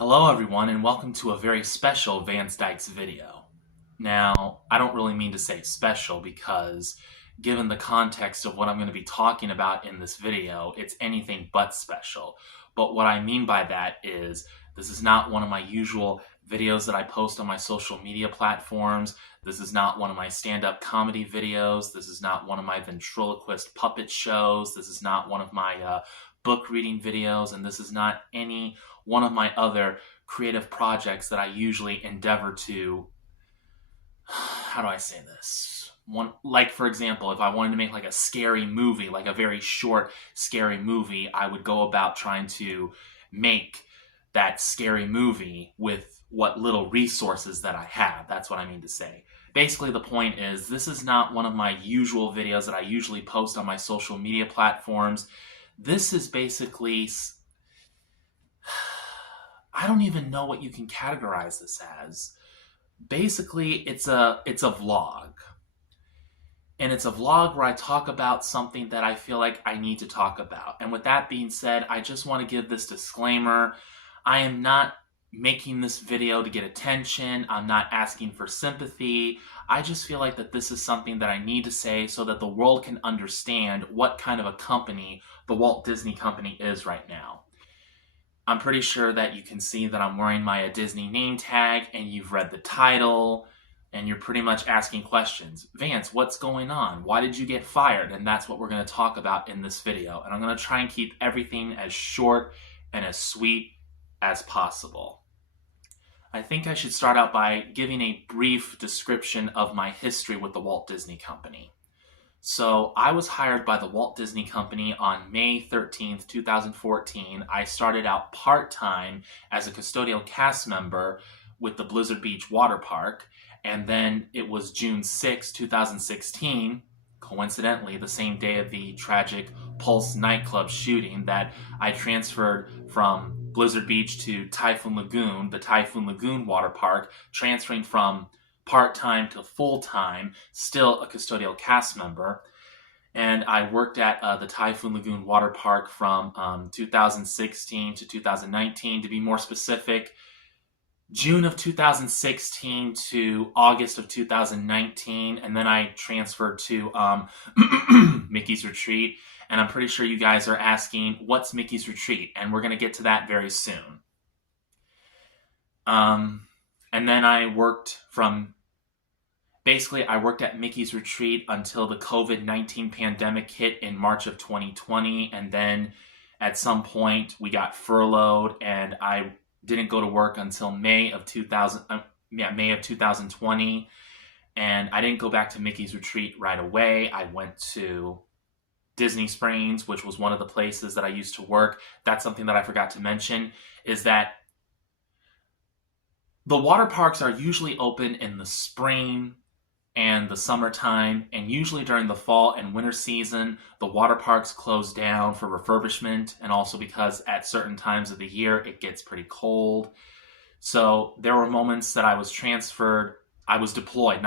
Hello everyone and welcome to a very special Vance Dykes video. Now, I don't really mean to say special because given the context of what I'm going to be talking about in this video, it's anything but special. But what I mean by that is this is not one of my usual videos that I post on my social media platforms. This is not one of my stand-up comedy videos. This is not one of my ventriloquist puppet shows. This is not one of my book reading videos, and this is not any one of my other creative projects that I usually endeavor to, how do I say this? Like, for example, if I wanted to make like a scary movie, like a very short scary movie, I would go about trying to make that scary movie with what little resources that I have. That's what I mean to say. Basically, the point is, this is not one of my usual videos that I usually post on my social media platforms. This is basically, I don't even know what you can categorize this as. Basically, it's a vlog. And it's a vlog where I talk about something that I feel like I need to talk about. And with that being said, I just want to give this disclaimer. I am not making this video to get attention. I'm not asking for sympathy. I just feel like that this is something that I need to say so that the world can understand what kind of a company the Walt Disney Company is right now. I'm pretty sure that you can see that I'm wearing my Disney name tag and you've read the title and you're pretty much asking questions. Vance, what's going on? Why did you get fired? And that's what we're going to talk about in this video. And I'm going to try and keep everything as short and as sweet as possible. I think I should start out by giving a brief description of my history with the Walt Disney Company. So I was hired by the Walt Disney Company on May 13th, 2014. I started out part-time as a custodial cast member with the Blizzard Beach Water Park. And then it was June 6, 2016, coincidentally the same day of the tragic Pulse nightclub shooting, that I transferred from Blizzard Beach to Typhoon Lagoon, the Typhoon Lagoon Water Park, transferring from part-time to full-time, still a custodial cast member. And I worked at the Typhoon Lagoon Water Park from 2016 to 2019. To be more specific, June of 2016 to August of 2019. And then I transferred to Mickey's Retreat. And I'm pretty sure you guys are asking, what's Mickey's Retreat? And we're going to get to that very soon. And then I worked I worked at Mickey's Retreat until the COVID-19 pandemic hit in March of 2020. And then at some point we got furloughed and I didn't go to work until May of 2020. And I didn't go back to Mickey's Retreat right away. I went to Disney Springs, which was one of the places that I used to work. That's something that I forgot to mention, is that the water parks are usually open in the spring and the summertime, and usually during the fall and winter season, the water parks close down for refurbishment, and also because at certain times of the year it gets pretty cold. So there were moments that I was deployed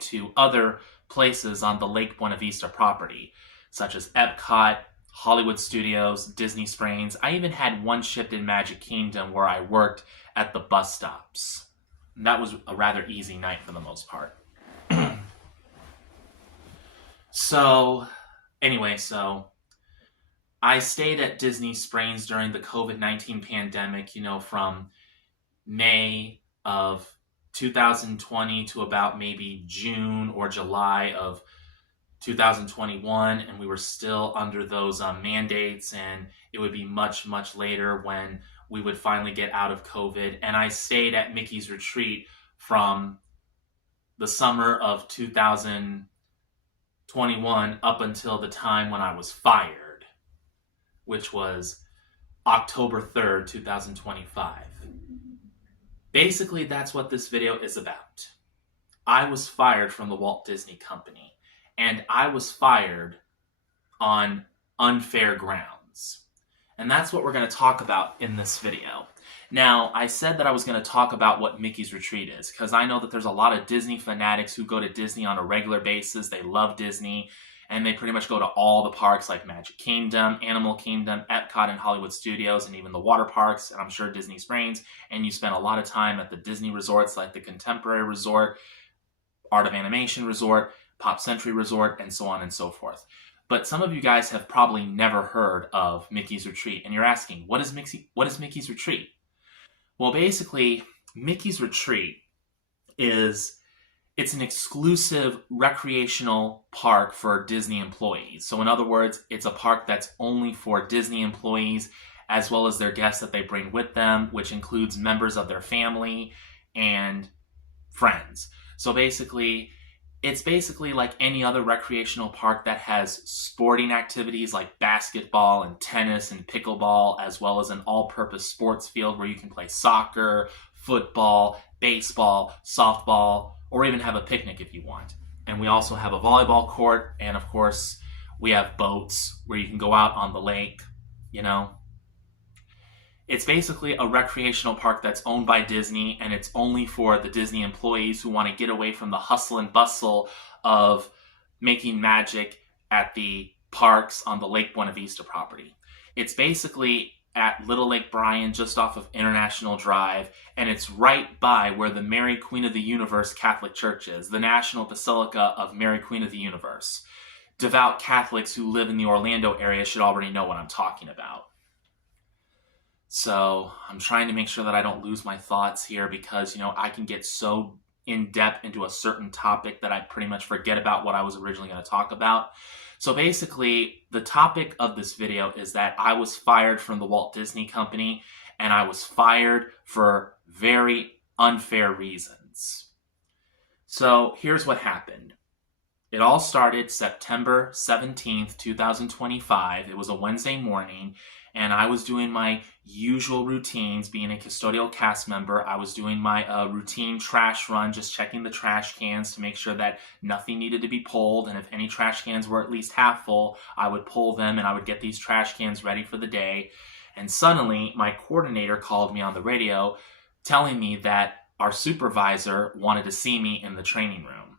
to other places on the Lake Buena Vista property, such as Epcot, Hollywood Studios, Disney Springs. I even had one shift in Magic Kingdom where I worked at the bus stops. And that was a rather easy night for the most part. So I stayed at Disney Springs during the COVID-19 pandemic, from May of 2020 to about maybe June or July of 2021, and we were still under those mandates, and it would be much, much later when we would finally get out of COVID. And I stayed at Mickey's Retreat from the summer of 2021 up until the time when I was fired, which was October 3rd, 2025. Basically, that's what this video is about. I was fired from the Walt Disney Company, and I was fired on unfair grounds. And that's what we're going to talk about in this video. Now, I said that I was going to talk about what Mickey's Retreat is, because I know that there's a lot of Disney fanatics who go to Disney on a regular basis. They love Disney, And they pretty much go to all the parks like Magic Kingdom, Animal Kingdom, Epcot, and Hollywood Studios, and even the water parks, and I'm sure Disney Springs. And you spend a lot of time at the Disney resorts like the Contemporary Resort, Art of Animation Resort, Pop Century Resort, and so on and so forth. But some of you guys have probably never heard of Mickey's Retreat, and you're asking, what is Mickey's Retreat? Well, basically, Mickey's Retreat it's an exclusive recreational park for Disney employees. So in other words, it's a park that's only for Disney employees, as well as their guests that they bring with them, which includes members of their family and friends. So basically, it's basically like any other recreational park that has sporting activities like basketball and tennis and pickleball, as well as an all-purpose sports field where you can play soccer, football, baseball, softball, or even have a picnic if you want. And we also have a volleyball court, and of course, we have boats where you can go out on the lake, you know. It's basically a recreational park that's owned by Disney, and it's only for the Disney employees who want to get away from the hustle and bustle of making magic at the parks on the Lake Buena Vista property. It's basically at Little Lake Bryan, just off of International Drive, and it's right by where the Mary Queen of the Universe Catholic Church is, the National Basilica of Mary Queen of the Universe. Devout Catholics who live in the Orlando area should already know what I'm talking about. So I'm trying to make sure that I don't lose my thoughts here because, I can get so in depth into a certain topic that I pretty much forget about what I was originally going to talk about. So basically, the topic of this video is that I was fired from the Walt Disney Company, and I was fired for very unfair reasons. So here's what happened. It all started September 17th, 2025. It was a Wednesday morning, and I was doing my usual routines. Being a custodial cast member, I was doing my routine trash run, just checking the trash cans to make sure that nothing needed to be pulled, and if any trash cans were at least half full, I would pull them and I would get these trash cans ready for the day. And suddenly, my coordinator called me on the radio telling me that our supervisor wanted to see me in the training room.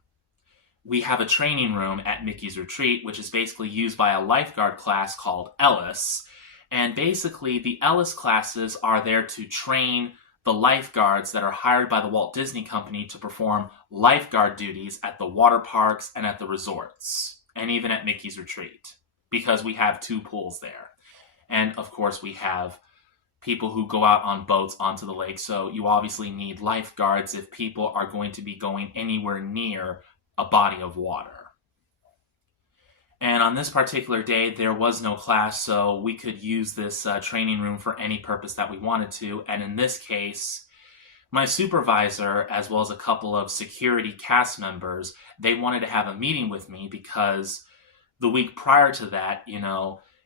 We have a training room at Mickey's Retreat, which is basically used by a lifeguard class called Ellis. And basically, the Ellis classes are there to train the lifeguards that are hired by the Walt Disney Company to perform lifeguard duties at the water parks and at the resorts, and even at Mickey's Retreat, because we have 2 pools there. And of course, we have people who go out on boats onto the lake, so you obviously need lifeguards if people are going to be going anywhere near a body of water. And on this particular day, there was no class, so we could use this training room for any purpose that we wanted to. And in this case, my supervisor, as well as a couple of security cast members, they wanted to have a meeting with me because the week prior to that,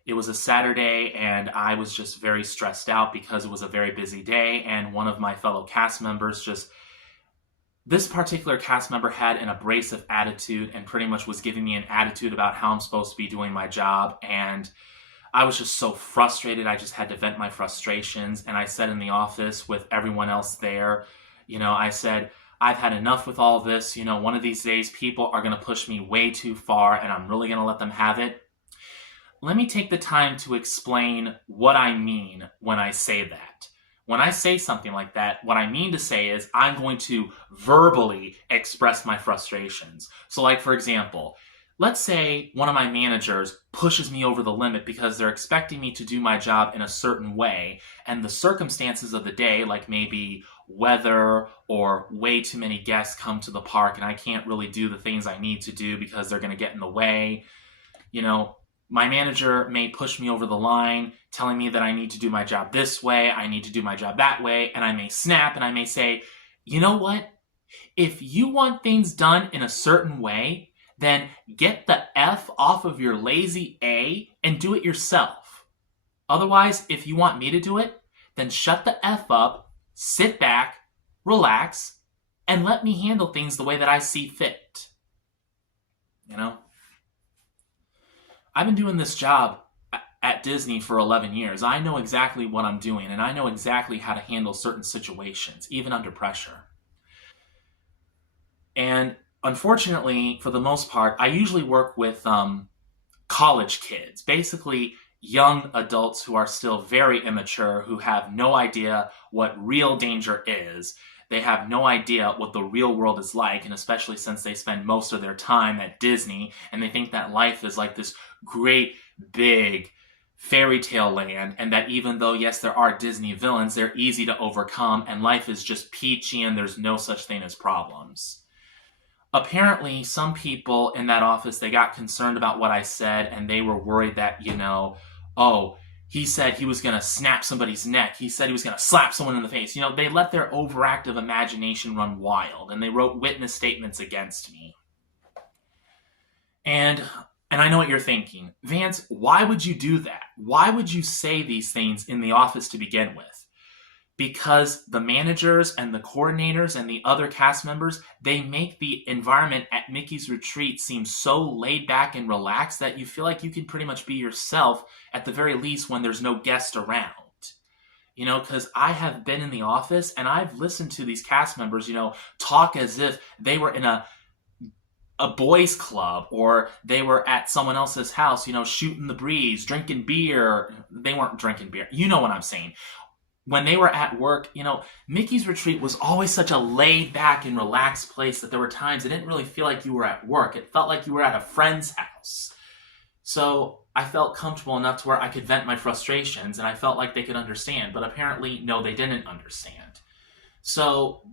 it was a Saturday and I was just very stressed out because it was a very busy day. And one of my fellow cast members this particular cast member had an abrasive attitude and pretty much was giving me an attitude about how I'm supposed to be doing my job. And I was just so frustrated. I just had to vent my frustrations. And I said in the office with everyone else there, I said, I've had enough with all this. One of these days people are going to push me way too far and I'm really going to let them have it. Let me take the time to explain what I mean when I say that. When I say something like that, what I mean to say is I'm going to verbally express my frustrations. So like, for example, let's say one of my managers pushes me over the limit because they're expecting me to do my job in a certain way, and the circumstances of the day, like maybe weather or way too many guests come to the park and I can't really do the things I need to do because they're going to get in the way. My manager may push me over the line, telling me that I need to do my job this way, I need to do my job that way, and I may snap and I may say, you know what? If you want things done in a certain way, then get the F off of your lazy A and do it yourself. Otherwise, if you want me to do it, then shut the F up, sit back, relax, and let me handle things the way that I see fit. I've been doing this job at Disney for 11 years. I know exactly what I'm doing, and I know exactly how to handle certain situations, even under pressure. And unfortunately, for the most part, I usually work with college kids, basically young adults who are still very immature, who have no idea what real danger is. They have no idea what the real world is like, and especially since they spend most of their time at Disney, and they think that life is like this great, big fairy tale land, and that even though, yes, there are Disney villains, they're easy to overcome, and life is just peachy, and there's no such thing as problems. Apparently, some people in that office, they got concerned about what I said, and they were worried that, oh, he said he was going to snap somebody's neck. He said he was going to slap someone in the face. They let their overactive imagination run wild, and they wrote witness statements against me. And I know what you're thinking. Vance, why would you do that? Why would you say these things in the office to begin with? Because the managers and the coordinators and the other cast members, they make the environment at Mickey's Retreat seem so laid back and relaxed that you feel like you can pretty much be yourself at the very least when there's no guest around. Because I have been in the office and I've listened to these cast members, talk as if they were in a boys club, or they were at someone else's house, shooting the breeze, drinking beer. They weren't drinking beer. You know what I'm saying. When they were at work, Mickey's Retreat was always such a laid back and relaxed place that there were times it didn't really feel like you were at work. It felt like you were at a friend's house. So I felt comfortable enough to where I could vent my frustrations, and I felt like they could understand. But apparently, no, they didn't understand. So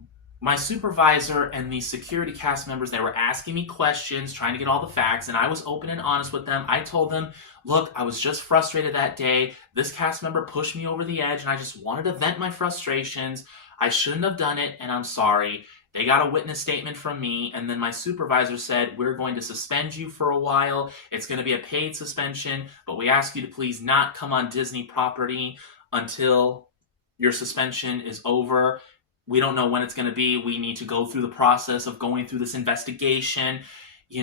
my supervisor and the security cast members, they were asking me questions, trying to get all the facts, and I was open and honest with them. I told them, look, I was just frustrated that day. This cast member pushed me over the edge, and I just wanted to vent my frustrations. I shouldn't have done it, and I'm sorry. They got a witness statement from me, and then my supervisor said, we're going to suspend you for a while. It's going to be a paid suspension, but we ask you to please not come on Disney property until your suspension is over. We don't know when it's going to be. We need to go through the process of going through this investigation,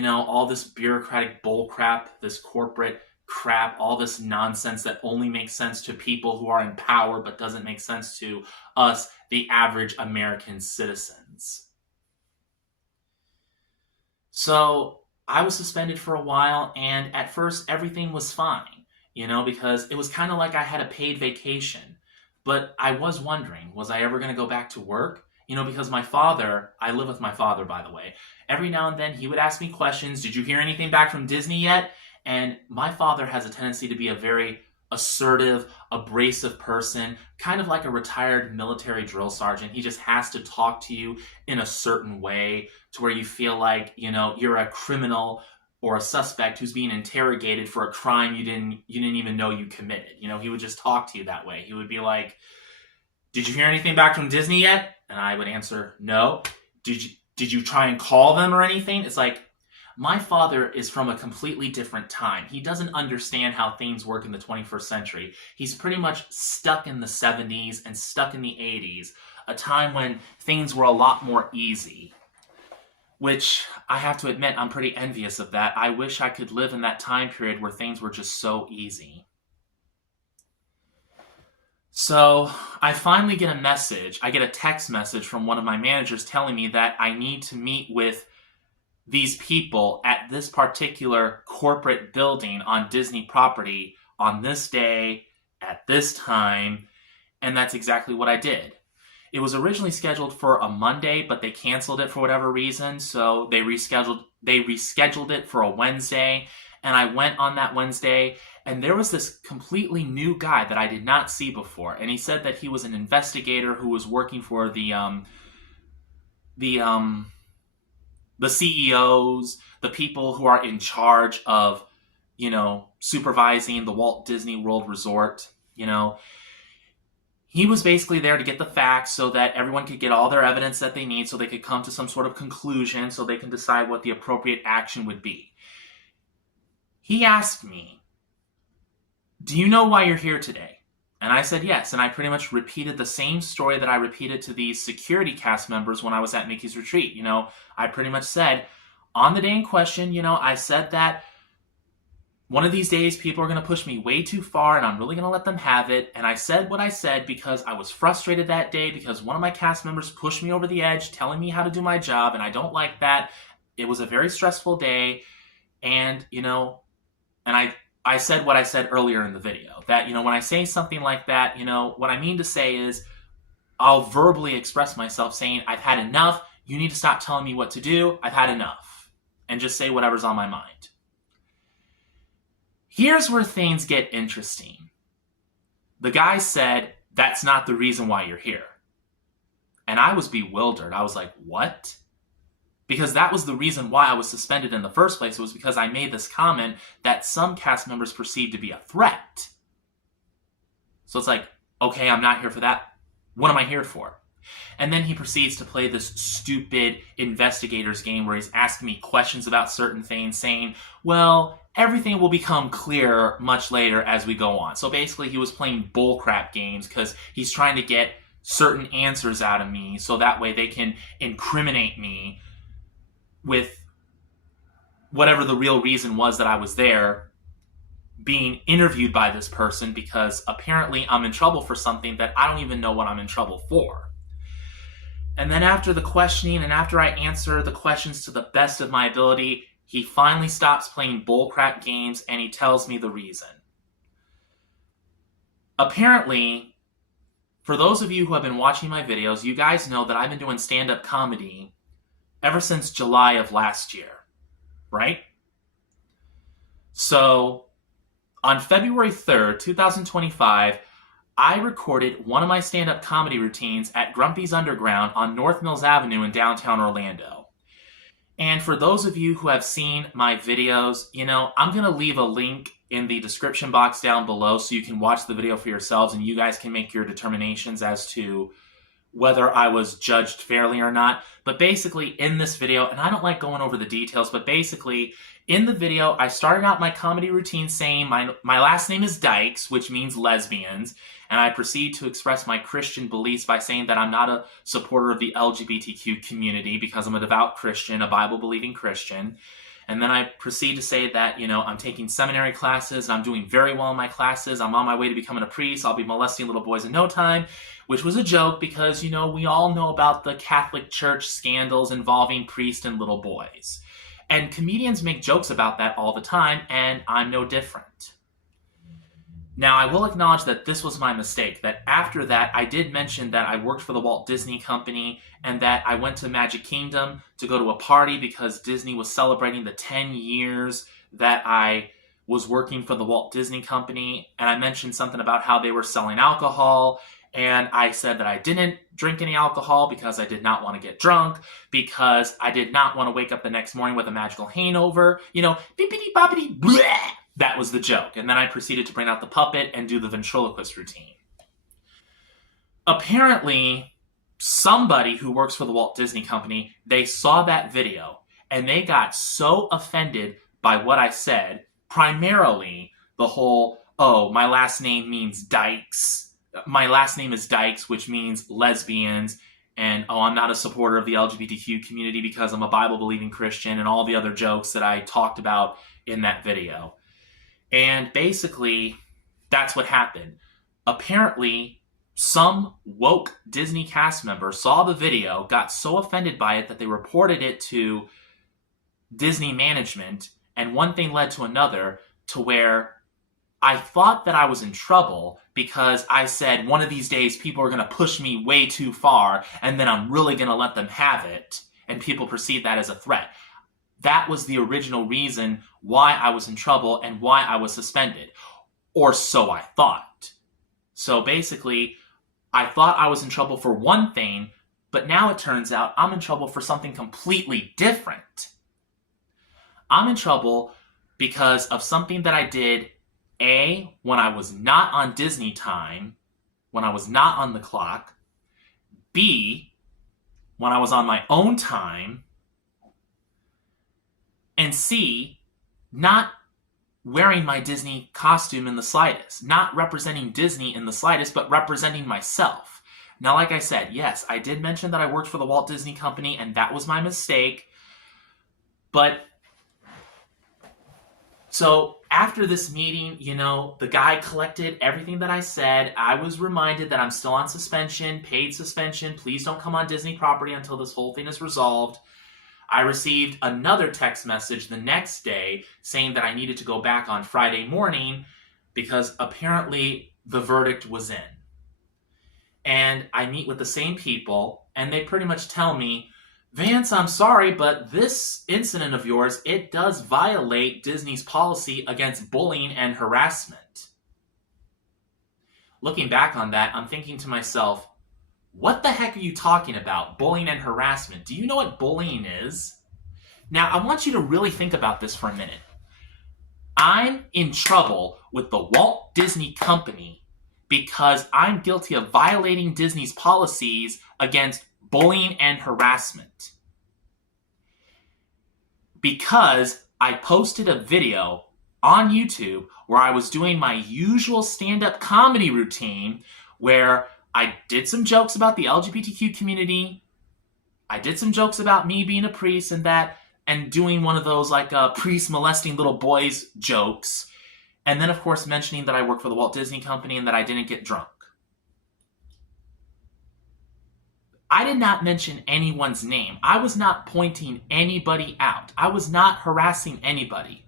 all this bureaucratic bull crap, this corporate crap, all this nonsense that only makes sense to people who are in power but doesn't make sense to us, the average American citizens. So I was suspended for a while, and at first everything was fine, because it was kind of like I had a paid vacation. But I was wondering, was I ever going to go back to work? Because my father, I live with my father, by the way, every now and then he would ask me questions. Did you hear anything back from Disney yet? And my father has a tendency to be a very assertive, abrasive person, kind of like a retired military drill sergeant. He just has to talk to you in a certain way to where you feel like, you're a criminal or a suspect who's being interrogated for a crime you didn't even know you committed. He would just talk to you that way. He would be like, did you hear anything back from Disney yet? And I would answer, no. Did you try and call them or anything? It's like, my father is from a completely different time. He doesn't understand how things work in the 21st century. He's pretty much stuck in the 70s and stuck in the 80s, a time when things were a lot more easy. Which, I have to admit, I'm pretty envious of that. I wish I could live in that time period where things were just so easy. So, I finally get a message. I get a text message from one of my managers telling me that I need to meet with these people at this particular corporate building on Disney property on this day, at this time, and that's exactly what I did. It was originally scheduled for a Monday, but they canceled it for whatever reason, so they rescheduled it for a Wednesday, and I went on that Wednesday, and there was this completely new guy that I did not see before, and he said that he was an investigator who was working for the CEOs, the people who are in charge of, supervising the Walt Disney World Resort, He was basically there to get the facts so that everyone could get all their evidence that they need so they could come to some sort of conclusion so they can decide what the appropriate action would be. He asked me, do you know why you're here today? And I said yes, and I pretty much repeated the same story that I repeated to these security cast members when I was at Mickey's Retreat. I pretty much said, on the day in question, I said that one of these days people are going to push me way too far and I'm really going to let them have it. And I said what I said because I was frustrated that day because one of my cast members pushed me over the edge telling me how to do my job, and I don't like that. It was a very stressful day, and, And I said what I said earlier in the video, that, when I say something like that, what I mean to say is I'll verbally express myself saying, I've had enough. You need to stop telling me what to do. I've had enough. And just say whatever's on my mind. Here's where things get interesting. The guy said, that's not the reason why you're here. And I was bewildered. I was like, what? Because that was the reason why I was suspended in the first place. It was because I made this comment that some cast members perceived to be a threat. So it's like, okay, I'm not here for that. What am I here for? And then he proceeds to play this stupid investigator's game where he's asking me questions about certain things, saying, well, everything will become clear much later as we go on. So basically he was playing bullcrap games because he's trying to get certain answers out of me so that way they can incriminate me with whatever the real reason was that I was there being interviewed by this person, because apparently I'm in trouble for something that I don't even know what I'm in trouble for. And then after the questioning and after I answer the questions to the best of my ability, he finally stops playing bullcrap games and he tells me the reason. Apparently, for those of you who have been watching my videos, you guys know that I've been doing stand-up comedy ever since July of last year, right? So, on February 3rd, 2025, I recorded one of my stand-up comedy routines at Grumpy's Underground on North Mills Avenue in downtown Orlando. And for those of you who have seen my videos, I'm going to leave a link in the description box down below so you can watch the video for yourselves and you guys can make your determinations as to whether I was judged fairly or not. But basically, in this video, and I don't like going over the details, but basically, in the video, I started out my comedy routine saying my last name is Dykes, which means lesbians, and I proceed to express my Christian beliefs by saying that I'm not a supporter of the LGBTQ community because I'm a devout Christian, a Bible-believing Christian. And then I proceed to say that, I'm taking seminary classes, and I'm doing very well in my classes. I'm on my way to becoming a priest. I'll be molesting little boys in no time, which was a joke because, we all know about the Catholic Church scandals involving priests and little boys. And comedians make jokes about that all the time, and I'm no different. Now, I will acknowledge that this was my mistake, that after that, I did mention that I worked for the Walt Disney Company and that I went to Magic Kingdom to go to a party because Disney was celebrating the 10 years that I was working for the Walt Disney Company. And I mentioned something about how they were selling alcohol. And I said that I didn't drink any alcohol because I did not want to get drunk, because I did not want to wake up the next morning with a magical hangover. Bippity boppity bleh. That was the joke. And then I proceeded to bring out the puppet and do the ventriloquist routine. Apparently, somebody who works for the Walt Disney Company, they saw that video and they got so offended by what I said, primarily the whole, oh, my last name means Dykes. My last name is Dykes, which means lesbians. And, oh, I'm not a supporter of the LGBTQ community because I'm a Bible-believing Christian, and all the other jokes that I talked about in that video. And basically, that's what happened. Apparently, some woke Disney cast member saw the video, got so offended by it that they reported it to Disney management, and one thing led to another, to where I thought that I was in trouble because I said one of these days people are going to push me way too far, and then I'm really going to let them have it, and people perceive that as a threat. That was the original reason why I was in trouble and why I was suspended. Or so I thought. So basically, I thought I was in trouble for one thing, but now it turns out I'm in trouble for something completely different. I'm in trouble because of something that I did, A, when I was not on Disney time, when I was not on the clock, B, when I was on my own time, and C, not wearing my Disney costume in the slightest. Not representing Disney in the slightest, but representing myself. Now, like I said, yes, I did mention that I worked for the Walt Disney Company, and that was my mistake. But, so, after this meeting, the guy collected everything that I said. I was reminded that I'm still on suspension, paid suspension. Please don't come on Disney property until this whole thing is resolved. I received another text message the next day saying that I needed to go back on Friday morning because apparently the verdict was in. And I meet with the same people, and they pretty much tell me, Vance, I'm sorry, but this incident of yours, it does violate Disney's policy against bullying and harassment. Looking back on that, I'm thinking to myself, what the heck are you talking about? Bullying and harassment. Do you know what bullying is? Now, I want you to really think about this for a minute. I'm in trouble with the Walt Disney Company because I'm guilty of violating Disney's policies against bullying and harassment. Because I posted a video on YouTube where I was doing my usual stand-up comedy routine where I did some jokes about the LGBTQ community. I did some jokes about me being a priest and doing one of those like priest molesting little boys jokes. And then, of course, mentioning that I work for the Walt Disney Company and that I didn't get drunk. I did not mention anyone's name. I was not pointing anybody out. I was not harassing anybody.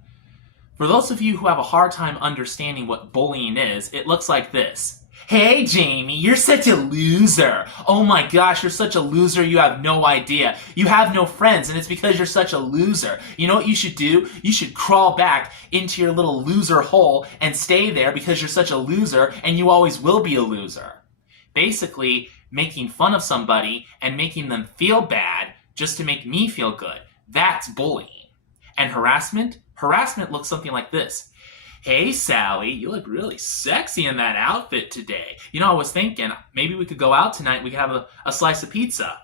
For those of you who have a hard time understanding what bullying is, it looks like this. Hey, Jamie, you're such a loser. Oh my gosh, you're such a loser, you have no idea. You have no friends, and it's because you're such a loser. You know what you should do? You should crawl back into your little loser hole and stay there because you're such a loser, and you always will be a loser. Basically, making fun of somebody and making them feel bad just to make me feel good. That's bullying. And harassment? Harassment looks something like this. Hey, Sally, you look really sexy in that outfit today. You know, I was thinking maybe we could go out tonight. We could have a slice of pizza.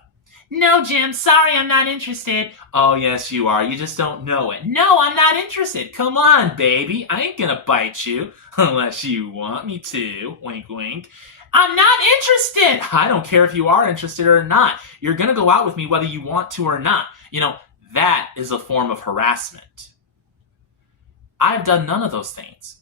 No, Jim, sorry, I'm not interested. Oh, yes, you are. You just don't know it. No, I'm not interested. Come on, baby. I ain't gonna bite you unless you want me to. Wink, wink. I'm not interested. I don't care if you are interested or not. You're gonna go out with me whether you want to or not. You know, that is a form of harassment. I've done none of those things.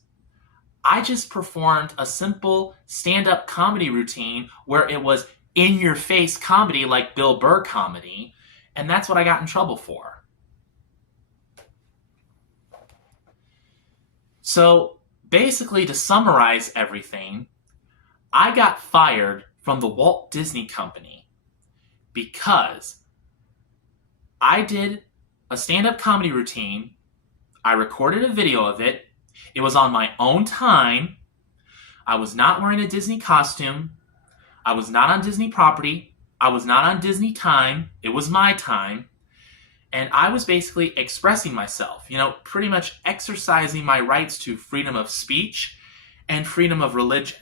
I just performed a simple stand-up comedy routine where it was in-your-face comedy like Bill Burr comedy, and that's what I got in trouble for. So basically, to summarize everything, I got fired from the Walt Disney Company because I did a stand-up comedy routine. I recorded a video of it. It was on my own time. I was not wearing a Disney costume. I was not on Disney property. I was not on Disney time. It was my time. And I was basically expressing myself, you know, pretty much exercising my rights to freedom of speech and freedom of religion.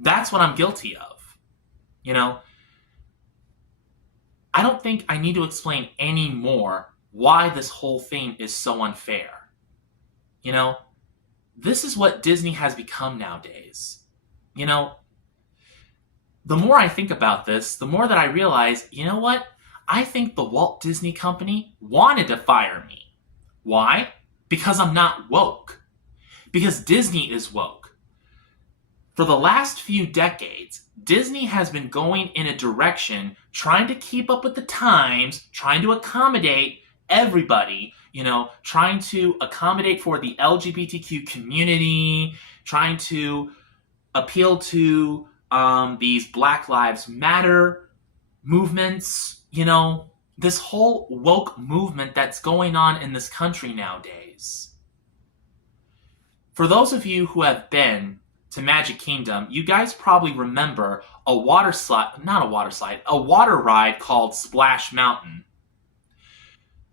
That's what I'm guilty of. You know, I don't think I need to explain any more why this whole thing is so unfair. You know, this is what Disney has become nowadays. You know, the more I think about this, the more that I realize, you know what? I think the Walt Disney Company wanted to fire me. Why? Because I'm not woke. Because Disney is woke. For the last few decades, Disney has been going in a direction trying to keep up with the times, trying to accommodate everybody, you know, trying to accommodate for the LGBTQ community, trying to appeal to these Black Lives Matter movements, you know, this whole woke movement that's going on in this country nowadays. For those of you who have been to Magic Kingdom, you guys probably remember a water ride called Splash Mountain.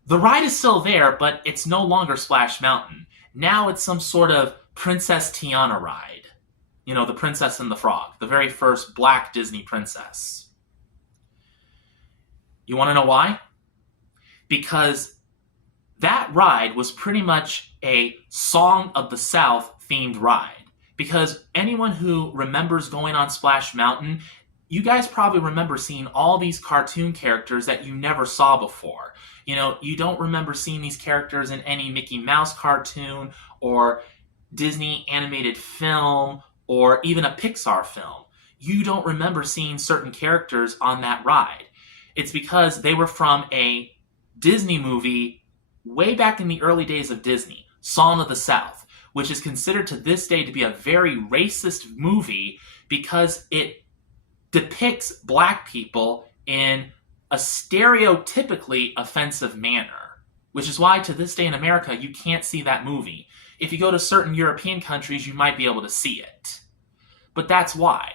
The ride is still there, but it's no longer Splash Mountain. Now it's some sort of Princess Tiana ride. You know, the Princess and the Frog, the very first black Disney princess. You want to know why? Because that ride was pretty much a Song of the South themed ride. Because anyone who remembers going on Splash Mountain, you guys probably remember seeing all these cartoon characters that you never saw before. You know, you don't remember seeing these characters in any Mickey Mouse cartoon or Disney animated film or even a Pixar film. You don't remember seeing certain characters on that ride. It's because they were from a Disney movie way back in the early days of Disney, Song of the South, which is considered to this day to be a very racist movie because it depicts black people in a stereotypically offensive manner, which is why to this day in America you can't see that movie. If you go to certain European countries, you might be able to see it. But that's why.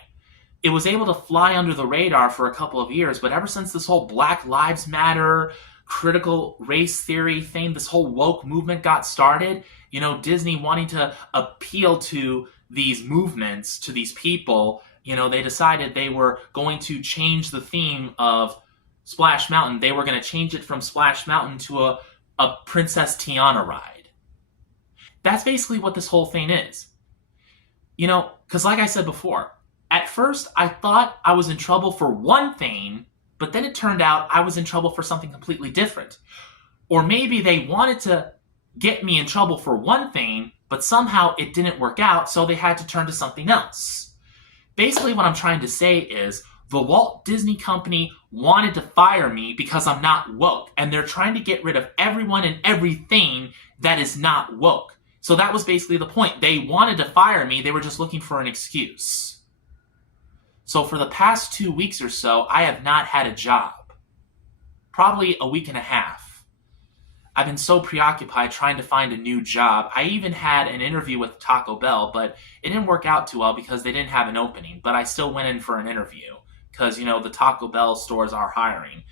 It was able to fly under the radar for a couple of years, but ever since this whole Black Lives Matter, critical race theory thing, this whole woke movement got started, Disney wanting to appeal to these movements, to these people, they decided they were going to change the theme of Splash Mountain. They were going to change it from Splash Mountain to a Princess Tiana ride. That's basically what this whole thing is. Because like I said before, at first I thought I was in trouble for one thing, but then it turned out I was in trouble for something completely different. Or maybe they wanted to get me in trouble for one thing, but somehow it didn't work out, so they had to turn to something else. Basically what I'm trying to say is the Walt Disney Company wanted to fire me because I'm not woke, and they're trying to get rid of everyone and everything that is not woke. So that was basically the point. They wanted to fire me, they were just looking for an excuse. So for the past 2 weeks or so, I have not had a job. Probably a week and a half. I've been so preoccupied trying to find a new job. I even had an interview with Taco Bell, but it didn't work out too well because they didn't have an opening. But I still went in for an interview because, the Taco Bell stores are hiring.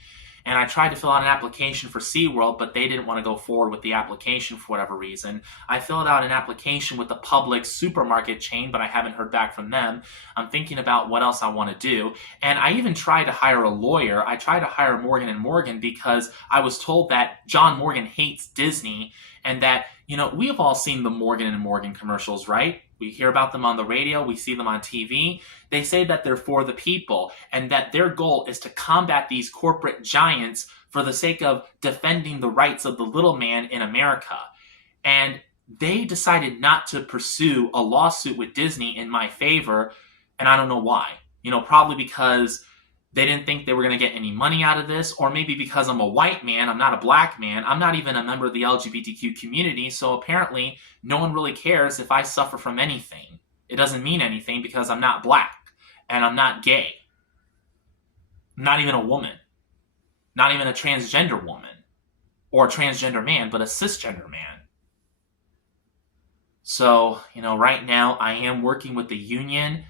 And I tried to fill out an application for SeaWorld, but they didn't want to go forward with the application for whatever reason. I filled out an application with the Publix supermarket chain, but I haven't heard back from them. I'm thinking about what else I want to do. And I even tried to hire a lawyer. I tried to hire Morgan & Morgan because I was told that John Morgan hates Disney and that, we have all seen the Morgan & Morgan commercials, right? We hear about them on the radio, we see them on TV. They say that they're for the people and that their goal is to combat these corporate giants for the sake of defending the rights of the little man in America. And they decided not to pursue a lawsuit with Disney in my favor, and I don't know why. Probably because they didn't think they were going to get any money out of this, or maybe because I'm a white man, I'm not a black man, I'm not even a member of the LGBTQ community, so apparently no one really cares if I suffer from anything. It doesn't mean anything because I'm not black, and I'm not gay. I'm not even a woman. Not even a transgender woman, or a transgender man, but a cisgender man. So, right now I am working with the union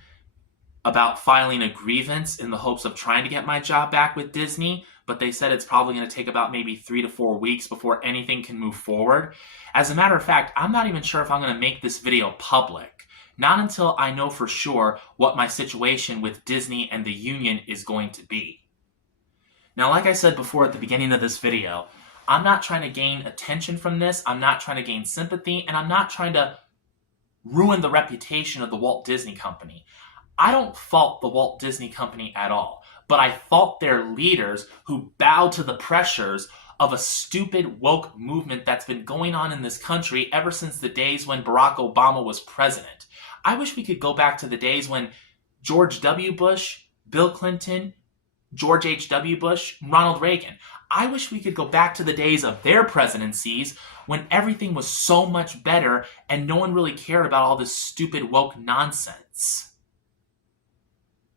about filing a grievance in the hopes of trying to get my job back with Disney, but they said it's probably going to take about maybe 3 to 4 weeks before anything can move forward. As a matter of fact, I'm not even sure if I'm going to make this video public. Not until I know for sure what my situation with Disney and the union is going to be. Now, like I said before at the beginning of this video, I'm not trying to gain attention from this, I'm not trying to gain sympathy, and I'm not trying to ruin the reputation of the Walt Disney Company. I don't fault the Walt Disney Company at all, but I fault their leaders who bow to the pressures of a stupid woke movement that's been going on in this country ever since the days when Barack Obama was president. I wish we could go back to the days when George W. Bush, Bill Clinton, George H.W. Bush, Ronald Reagan. I wish we could go back to the days of their presidencies when everything was so much better and no one really cared about all this stupid woke nonsense.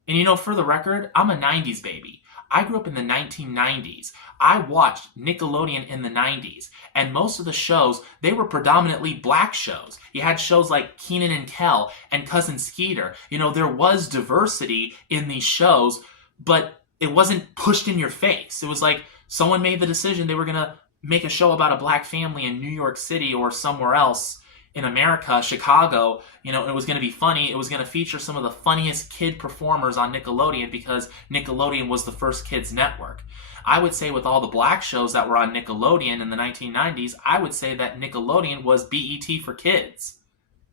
And for the record, I'm a 90s baby. I grew up in the 1990s. I watched Nickelodeon in the 90s. And most of the shows, they were predominantly black shows. You had shows like Kenan and Kel and Cousin Skeeter. There was diversity in these shows, but it wasn't pushed in your face. It was like someone made the decision they were going to make a show about a black family in New York City or somewhere else in America, Chicago, it was going to be funny. It was going to feature some of the funniest kid performers on Nickelodeon because Nickelodeon was the first kids network. I would say with all the black shows that were on Nickelodeon in the 1990s, I would say that Nickelodeon was BET for kids.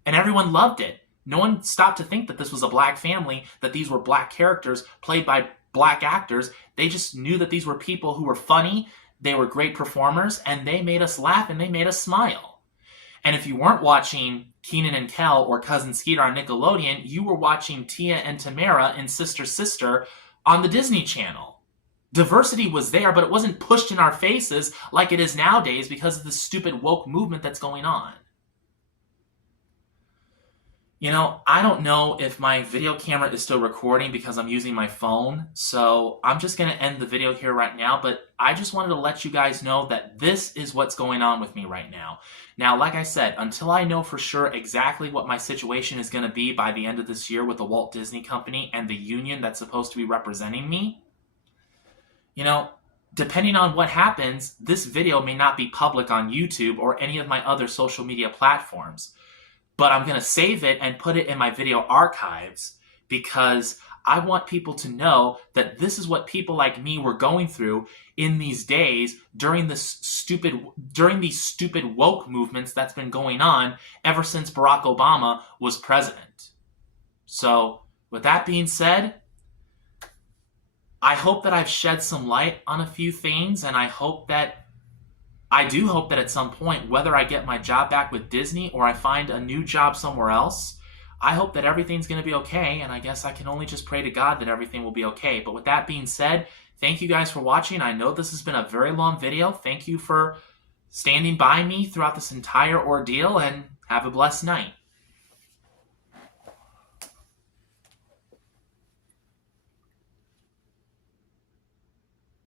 And everyone loved it. No one stopped to think that this was a black family, that these were black characters played by black actors. They just knew that these were people who were funny, they were great performers, and they made us laugh and they made us smile. And if you weren't watching Kenan and Kel or Cousin Skeeter on Nickelodeon, you were watching Tia and Tamara in Sister Sister on the Disney Channel. Diversity was there, but it wasn't pushed in our faces like it is nowadays because of the stupid woke movement that's going on. You know, I don't know if my video camera is still recording because I'm using my phone, so I'm just going to end the video here right now, but I just wanted to let you guys know that this is what's going on with me right now. Now, like I said, until I know for sure exactly what my situation is going to be by the end of this year with the Walt Disney Company and the union that's supposed to be representing me, you know, depending on what happens, this video may not be public on YouTube or any of my other social media platforms. But I'm going to save it and put it in my video archives because I want people to know that this is what people like me were going through in these days during these stupid woke movements that's been going on ever since Barack Obama was president. So, with that being said, I hope that I've shed some light on a few things, and I do hope that at some point, whether I get my job back with Disney or I find a new job somewhere else, I hope that everything's going to be okay, and I guess I can only just pray to God that everything will be okay. But with that being said, thank you guys for watching. I know this has been a very long video. Thank you for standing by me throughout this entire ordeal, and have a blessed night.